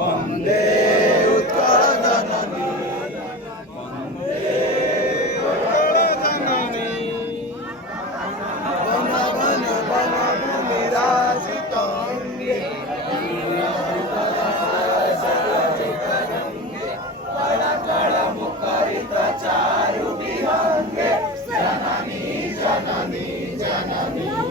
वंदे उत्कल जननी वंदे उत्कल जननी one one one भूमिराजितांगे कळ मुखरित चारु विहंगे जननी जननी जननी